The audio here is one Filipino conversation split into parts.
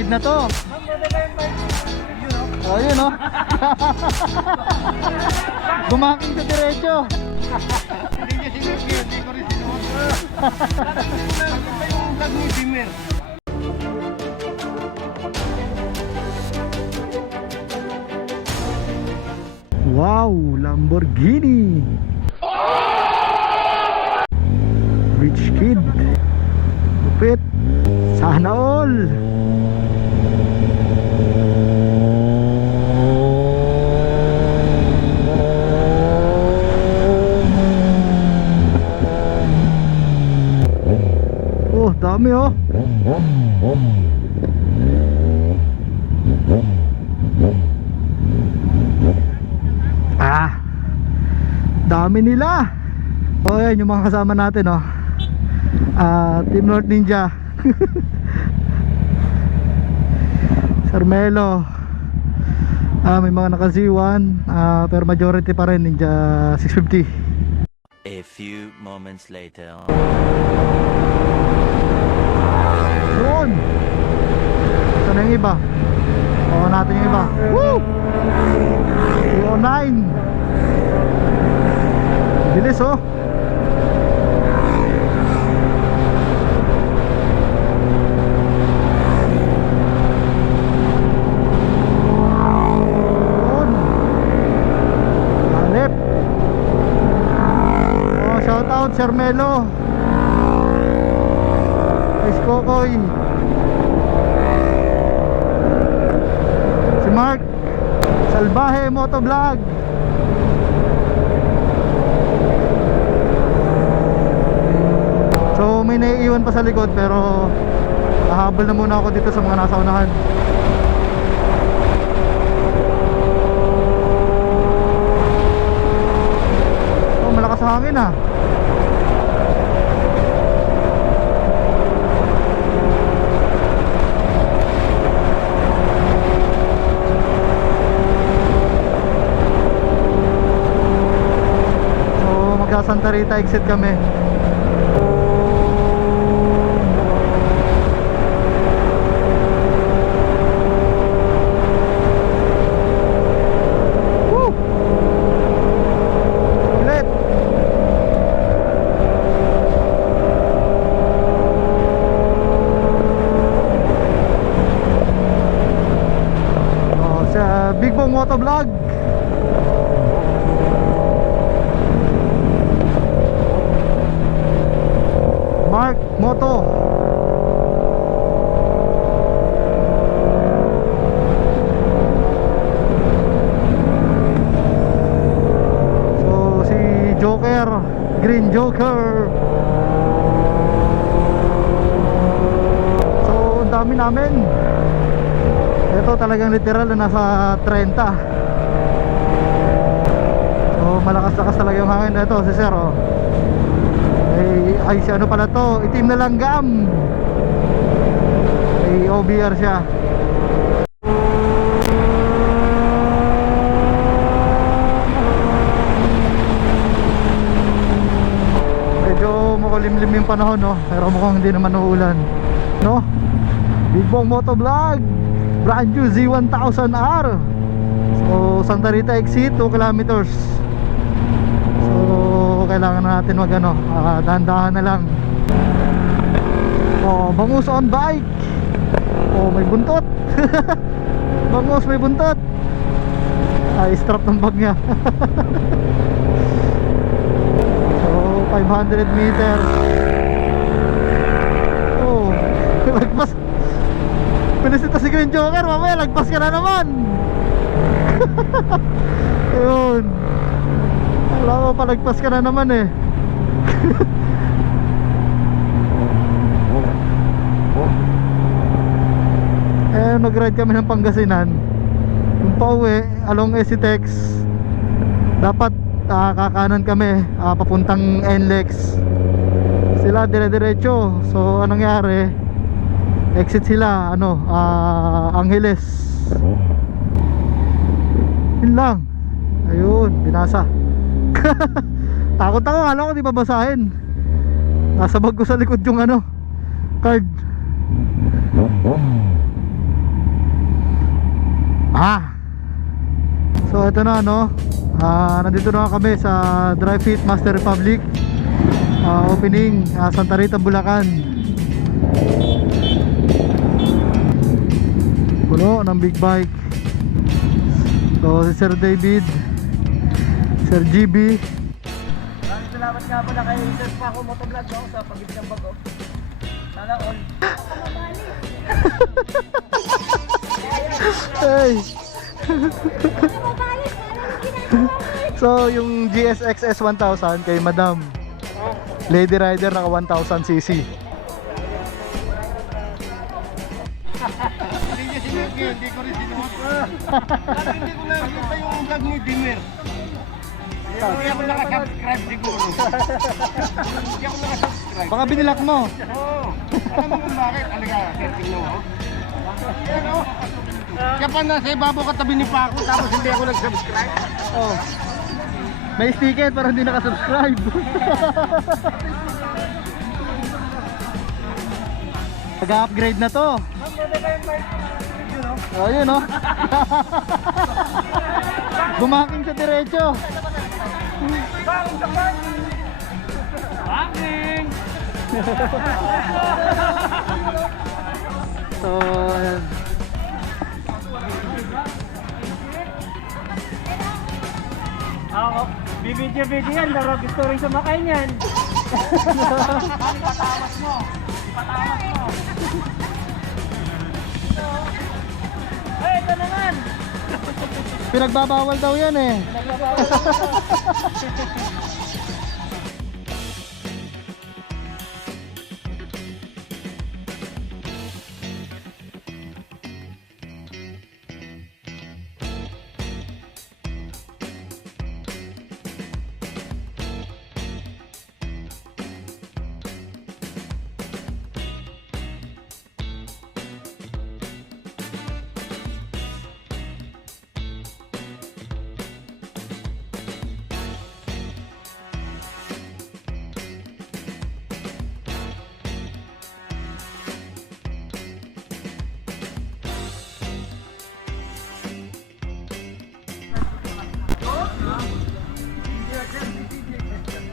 upgrade na to. Oh, yun oh. Bumaking sa diretso. Hindi niya sinuot yun, hindi ko rin sinuot. Yung vlog ni Dimmer. Wow, Lamborghini. Rich kid. Lupit. Sana all. Oh, dami oh. Dami nila. Oh, yan yung mga kasama natin oh. Team North Ninja. Sarmelo. May mga naka Z1, pero majority pa rin Ninja 650. A few moments later. Yun. Ito na yung iba. Oo natin yung iba. Woo! 209. Bilis oh. Yun. Halip. Oh, shout out Carmelo. Ice Kokoy. Si Mark Salbahe Motovlog. So may naiiwan pa sa likod pero hahabol na muna ako dito sa mga nasa unahan. Oh, malakas ang hangin ah. So magka Santa Rita exit kami. Big Bong Motovlog. Mark Moto. So si Joker, Green Joker. So ang dami namin. Ito talagang literal na nasa 30. So malakas-lakas talaga yung hangin. Ito si Sir oh. Ay si ano pala to, itim na langgam. May OBR siya. Medyo makulimlim yung panahon no, pero mukhang hindi naman uulan no. Big Bong Motovlog, brand new Z1000R. So Santa Rita exit 2 kilometers. So kailangan na natin mag ano, dahan-dahan na lang. Oh, bangus on bike. Oh, may buntot. Bangus may buntot. Ay, strap ng bag niya. So 500 meters. Oh, lagpas. Pinisita si Green Joker, mamaya lagpas ka na naman. Ayun. Wala mo, palagpas ka na naman eh. Nag-ride kami ng Pangasinan. Yung pauwi along SCTEX, dapat kakanan kami papuntang NLEX. Sila dire-diretso. So anong nangyari, exit sila ano, Angeles. Yun lang. Ayun, binasa. Takot ako, alam ko di babasahin. Nasa bag ko sa likod yung ano, card. So ito na no. Nandito na kami sa Dry Fit Master Republic opening Santa Rita, Bulacan. Puno ng big bike. So si Sir David, Sir GB. Maraming salamat nga pala kay Sir Paco Motovlog sa pag-ibig ng bago. Sana all. Hey. So yung GSX-S 1000 kay Madam Lady Rider naka 1000cc. Hindi niya sinuot yun, hindi ko rin sinuot. Kasi hindi ko nakikita yung vlog ni Dimmer. Hindi ako nakasubscribe siguro. Hindi ako nakasubscribe. Baka binilak mo. Oo. Alam mo kung bakit? Halika, setting nyo ako. Yan o. Siya pa nasa ibabaw katabi ni Paco tapos hindi ako nag-subscribe. Oh. May sticker pero hindi nakasubscribe. Nag-upgrade na to. Oh, yun oh. Bumaking sa diretso. Aking! So, ayan. Ako, bibidyo-video yan, laro gusto rin sumakay niyan. Ipatawas mo. Ipatawas mo. Hey, ito naman! Pinagbabawal daw yan eh.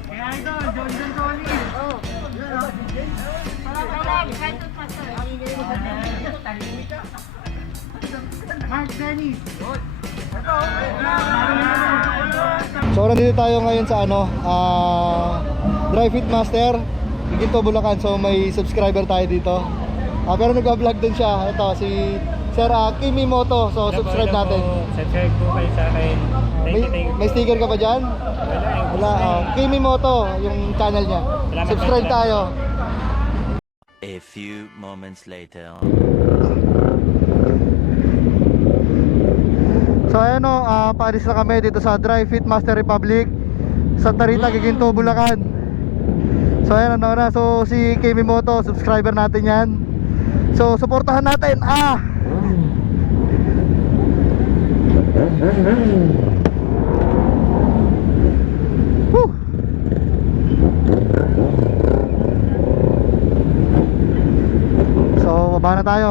Kaya ito, John Tony. Oh, Mark Dennis. So nandito tayo ngayon sa Dry Fit Master Ginto, Bulacan. So may subscriber tayo dito. Pero nag-vlog din siya. Ito si Sir Kimi Moto. So subscribe natin. Subscribe po kayo sa akin. Thank you. May sticker ka ba dyan? Wala. Kimi Moto yung channel niya. Salamat, Subscribe salamat. tayo. A few moments later. So ayan o, paalis na kami dito sa Dry Fit Master Republic, Santa Rita, Ginto, Bulacan. So ayan na. So si Kimi Moto, subscriber natin yan. So suportahan natin. Woo! So baba na tayo.